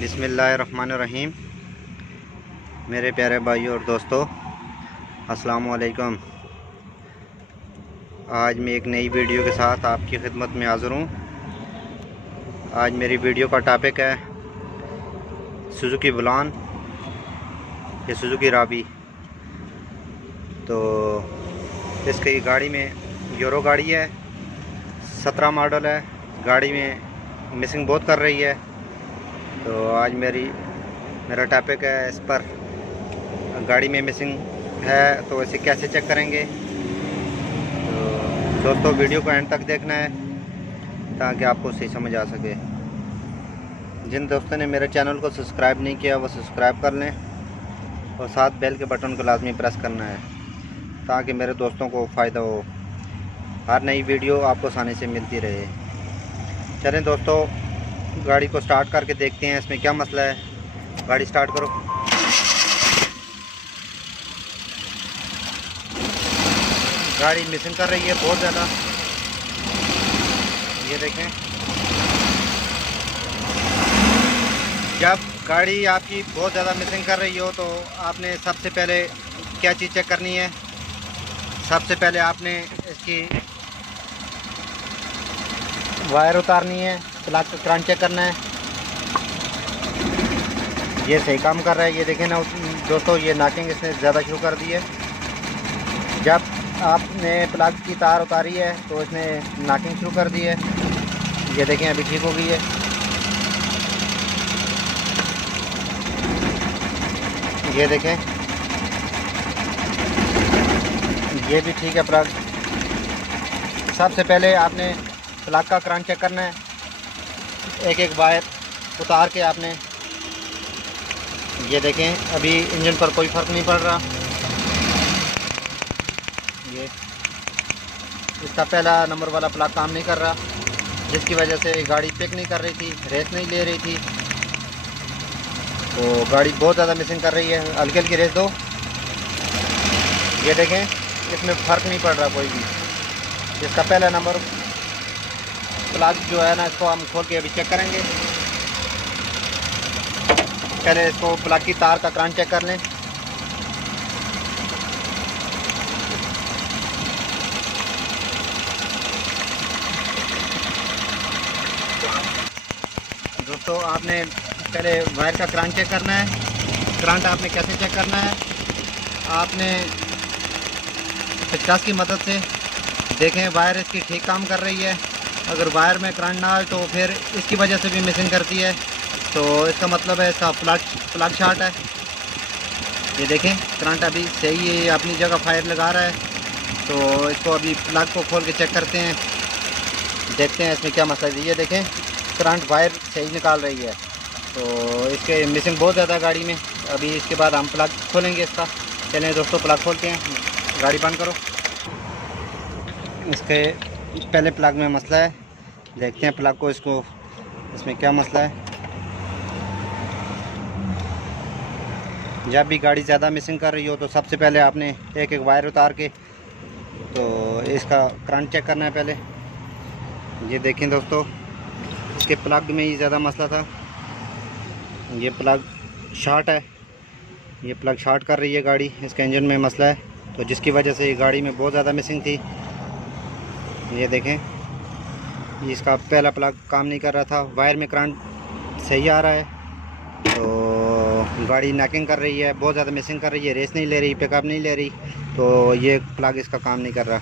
बिस्मिल्लाहिर्रहमानिर्रहीम। मेरे प्यारे भाइयों और दोस्तों, अस्सलाम वालेकुम। आज मैं एक नई वीडियो के साथ आपकी खिदमत में हाज़िर हूँ। आज मेरी वीडियो का टॉपिक है सुजुकी बुलान या सुजुकी राबी। तो इसकी गाड़ी में यूरो गाड़ी है, 17 मॉडल है। गाड़ी में मिसिंग बहुत कर रही है। तो आज मेरा टॉपिक है इस पर। गाड़ी में मिसिंग है तो इसे कैसे चेक करेंगे। तो दोस्तों, वीडियो को एंड तक देखना है ताकि आपको सही समझ आ सके। जिन दोस्तों ने मेरे चैनल को सब्सक्राइब नहीं किया वो सब्सक्राइब कर लें और साथ बेल के बटन को लाजमी प्रेस करना है ताकि मेरे दोस्तों को फ़ायदा हो। हर नई वीडियो आपको आसानी से मिलती रहे। चलें दोस्तों, गाड़ी को स्टार्ट करके देखते हैं इसमें क्या मसला है। गाड़ी स्टार्ट करो। गाड़ी मिसिंग कर रही है बहुत ज़्यादा, ये देखें। जब गाड़ी आपकी बहुत ज़्यादा मिसिंग कर रही हो तो आपने सबसे पहले क्या चीज़ चेक करनी है। सबसे पहले आपने इसकी वायर उतारनी है, प्लग का करंट चेक करना है। ये सही काम कर रहा है, ये देखें ना दोस्तों, ये नॉकिंग इसने ज़्यादा शुरू कर दी है। जब आपने प्लग की तार उतारी है तो इसने नॉकिंग शुरू कर दी है। ये देखें अभी ठीक हो गई है। ये देखें, ये भी ठीक है प्लग। सबसे पहले आपने प्लग का करंट चेक करना है। एक एक वायर उतार के आपने, ये देखें अभी इंजन पर कोई फ़र्क नहीं पड़ रहा। ये इसका पहला नंबर वाला प्लग काम नहीं कर रहा, जिसकी वजह से गाड़ी पिक नहीं कर रही थी, रेस नहीं ले रही थी। तो गाड़ी बहुत ज़्यादा मिसिंग कर रही है। हल्की हल्की रेस दो। ये देखें इसमें फ़र्क नहीं पड़ रहा कोई भी। इसका पहला नंबर प्लग जो है ना, इसको हम खोल के अभी चेक करेंगे। पहले इसको प्लग की तार का करंट चेक कर लें। दोस्तों, आपने पहले वायर का करंट चेक करना है। करंट आपने कैसे चेक करना है, आपने 50 की मदद से देखें वायर इसकी ठीक काम कर रही है। अगर वायर में करंट ना आए तो फिर इसकी वजह से भी मिसिंग करती है, तो इसका मतलब है इसका प्लग शॉर्ट है। ये देखें करंट अभी सही है, अपनी जगह फायर लगा रहा है। तो इसको अभी प्लग को खोल के चेक करते हैं, देखते हैं इसमें क्या मसला है। ये देखें करंट वायर सही निकाल रही है। तो इसके मिसिंग बहुत ज़्यादा गाड़ी में। अभी इसके बाद हम प्लग खोलेंगे इसका। चलें दोस्तों, प्लग खोलते हैं। गाड़ी बंद करो। इसके पहले प्लग में मसला है, देखते हैं प्लग को, इसको इसमें क्या मसला है। जब भी गाड़ी ज़्यादा मिसिंग कर रही हो तो सबसे पहले आपने एक एक वायर उतार के तो इसका करंट चेक करना है पहले। ये देखें दोस्तों, इसके प्लग में ही ज़्यादा मसला था। ये प्लग शॉर्ट है, ये प्लग शॉर्ट कर रही है गाड़ी। इसका इंजन में मसला है, तो जिसकी वजह से ये गाड़ी में बहुत ज़्यादा मिसिंग थी। ये देखें, इसका पहला प्लग काम नहीं कर रहा था। वायर में करंट सही आ रहा है, तो गाड़ी नॉकिंग कर रही है, बहुत ज़्यादा मिसिंग कर रही है, रेस नहीं ले रही, पिकअप नहीं ले रही। तो ये प्लग इसका काम नहीं कर रहा।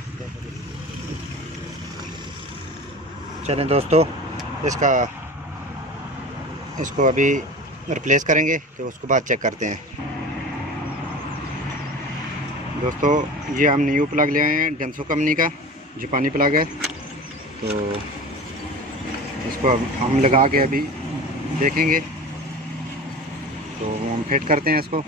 चलें दोस्तों, इसको अभी रिप्लेस करेंगे, तो उसके बाद चेक करते हैं। दोस्तों, ये हम न्यू प्लग ले आए हैं डेंसो कंपनी का, जापानी प्लग है। तो इसको अब हम लगा के अभी देखेंगे। तो हम फिट करते हैं इसको।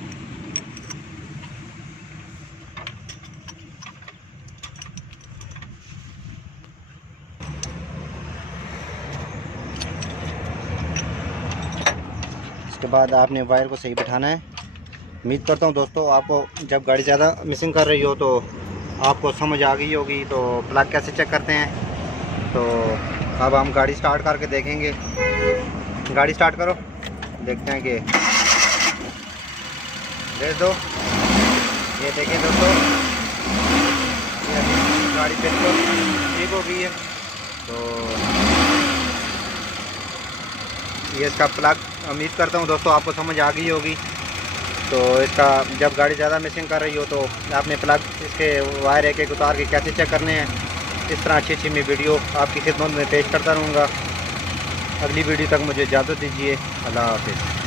इसके बाद आपने वायर को सही बिठाना है। उम्मीद करता हूँ दोस्तों, आपको जब गाड़ी ज़्यादा मिसिंग कर रही हो तो आपको समझ आ गई होगी। तो प्लग कैसे चेक करते हैं। तो अब हम गाड़ी स्टार्ट करके देखेंगे। गाड़ी स्टार्ट करो। देखते हैं कि भेज दो। ये देखिए दोस्तों, ये अभी गाड़ी बिल्कुल ठीक हो गई है। तो ये इसका प्लग, उम्मीद करता हूँ दोस्तों आपको समझ आ गई होगी। तो इसका जब गाड़ी ज़्यादा मिसिंग कर रही हो तो आपने प्लग इसके वायर एक एक उतार के कैसे चेक करने हैं, इस तरह अच्छी अच्छी मैं वीडियो आपकी खिदमत में पेश करता रहूँगा। अगली वीडियो तक मुझे इजाज़त दीजिए। अल्लाह हाफ़िज़।